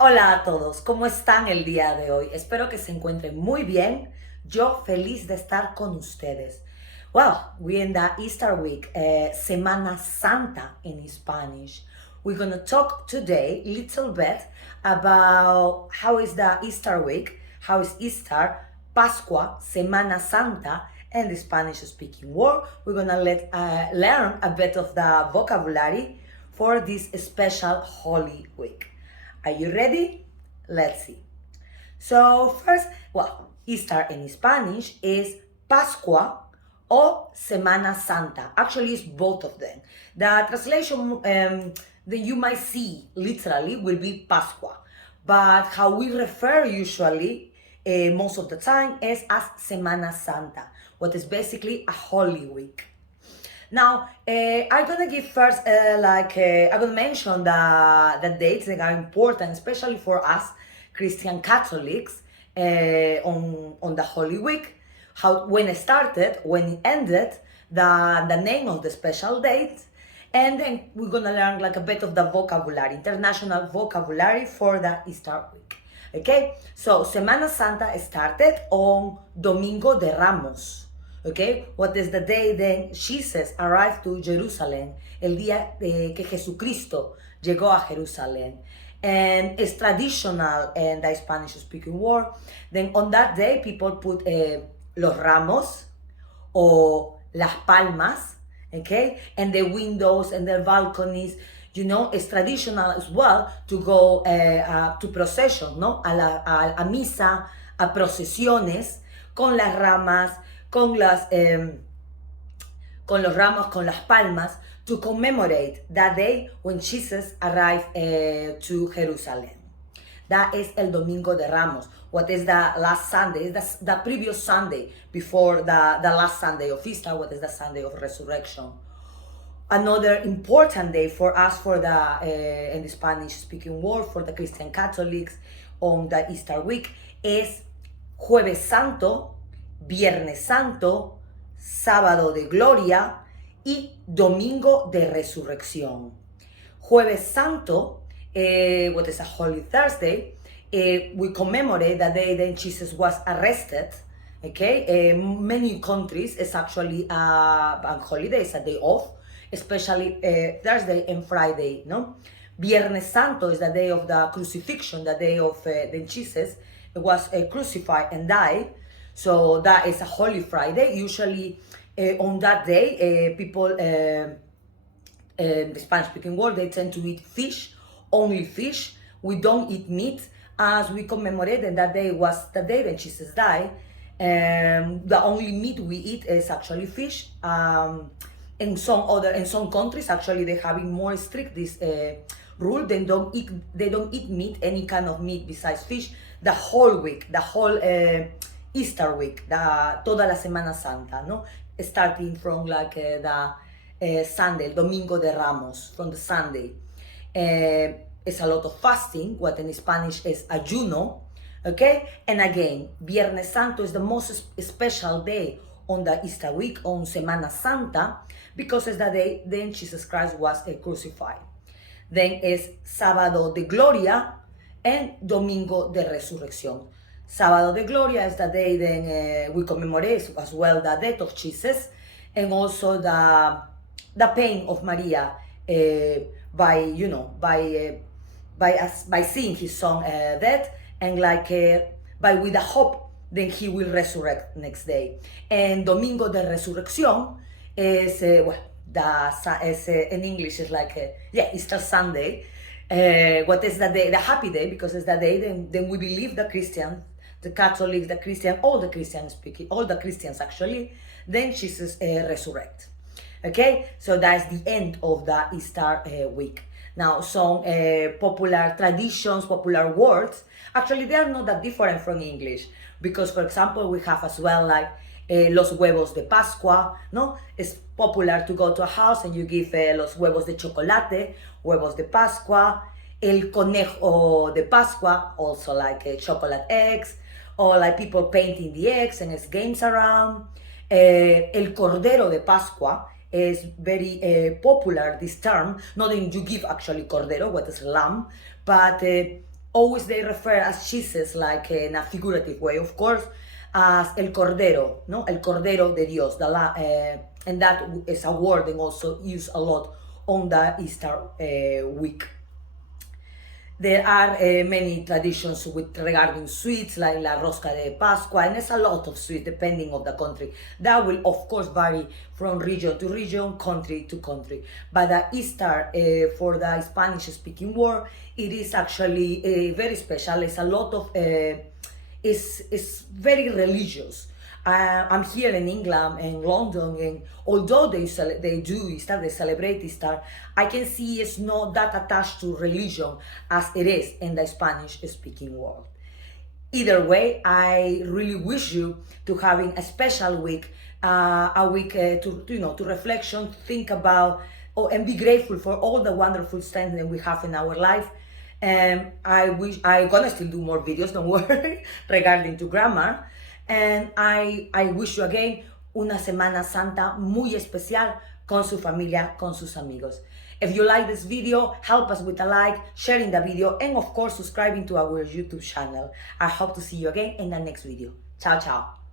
Hola a todos, ¿cómo están el día de hoy? Espero que se encuentren muy bien. Yo feliz de estar con ustedes. Well, we're in the Easter week, Semana Santa in Spanish. We're going to talk today a little bit about how is the Easter week, how is Easter, Pascua, Semana Santa, and the Spanish speaking world. We're going to learn a bit of the vocabulary for this special Holy Week. Are you ready? Let's see. So first, well, Easter in Spanish is Pascua or Semana Santa. Actually, it's both of them. The translation that you might see literally will be Pascua, but how we refer usually most of the time is as Semana Santa, what is basically a Holy Week. Now, I'm gonna give first, I'm gonna mention the dates that are important, especially for us Christian Catholics, on the Holy Week. How when it started, when it ended, the name of the special date, and then we're gonna learn like a bit of the vocabulary, international vocabulary for the Easter week. Okay, so Semana Santa started on Domingo de Ramos. Okay, what is the day then Jesus arrived to Jerusalem? El día que Jesucristo llegó a Jerusalén. And it's traditional in the Spanish speaking world. Then on that day, people put los ramos or las palmas, okay, and the windows and the balconies. You know, it's traditional as well to go to procession, ¿no? A misa, a procesiones con las ramas, con los ramos, con las palmas, to commemorate that day when Jesus arrived to Jerusalem. That is el Domingo de Ramos. What is the last Sunday? It's the previous Sunday before the last Sunday of Easter. What is the Sunday of Resurrection? Another important day for us, for the in the Spanish-speaking world, for the Christian Catholics on the Easter week, is Jueves Santo, Viernes Santo, Sábado de Gloria y Domingo de Resurrección. Jueves Santo, what is a Holy Thursday, we commemorate the day that Jesus was arrested. Okay, many countries it's actually a bank holiday, it's a day off, especially Thursday and Friday. No, Viernes Santo is the day of the crucifixion, the day of then Jesus was crucified and died. So that is a Holy Friday. Usually on that day, people in the Spanish-speaking world, they tend to eat fish, only fish. We don't eat meat, as we commemorate, and that day was the day that Jesus died. The only meat we eat is actually fish. In some countries, actually, they're having more strict this rule. They don't eat meat, any kind of meat besides fish, the whole week, the whole Easter week, toda la Semana Santa, no? Starting from like the Sunday, Domingo de Ramos, from the Sunday. It's a lot of fasting, what in Spanish is ayuno, okay? And again, Viernes Santo is the most special day on the Easter week, on Semana Santa, because it's the day then Jesus Christ was crucified. Then is Sábado de Gloria and Domingo de Resurrección. Sábado de Gloria is the day then we commemorate as well the death of Jesus, and also the pain of Maria by seeing his son death, and by with the hope then he will resurrect next day. And Domingo de Resurrección is in English is Easter Sunday. What is the day? The happy day, because it's the day then we believe the Christians, the Catholics, the Christian, all the Christians actually, then Jesus resurrect. Okay, so that's the end of the Easter week. Now, some popular traditions, popular words, actually they are not that different from English, because for example we have as well like los huevos de Pascua, no? It's popular to go to a house and you give los huevos de chocolate, huevos de Pascua, el conejo de Pascua, also like chocolate eggs, or like people painting the eggs and it's games around. El cordero de Pascua is very popular, this term, not that you give actually cordero, what is lamb, but always they refer as Jesus like in a figurative way, of course, as el cordero, no, el cordero de Dios, and that is a word and also used a lot on the Easter week. There are many traditions regarding sweets, like la rosca de Pascua, and there's a lot of sweets depending on the country. That will, of course, vary from region to region, country to country. But the Easter for the Spanish-speaking world, it is actually very special. It's a lot of, it's very religious. I'm here in England and London, and although they do Easter, they celebrate Easter, I can see it's not that attached to religion as it is in the Spanish-speaking world. Either way, I really wish you to having a special week, a week to reflection, think about, and be grateful for all the wonderful things that we have in our life. And I'm gonna still do more videos, don't worry, regarding to grammar. And I wish you again una Semana Santa muy especial con su familia, con sus amigos. If you like this video, help us with a like, sharing the video, and of course subscribing to our YouTube channel. I hope to see you again in the next video. Ciao, ciao.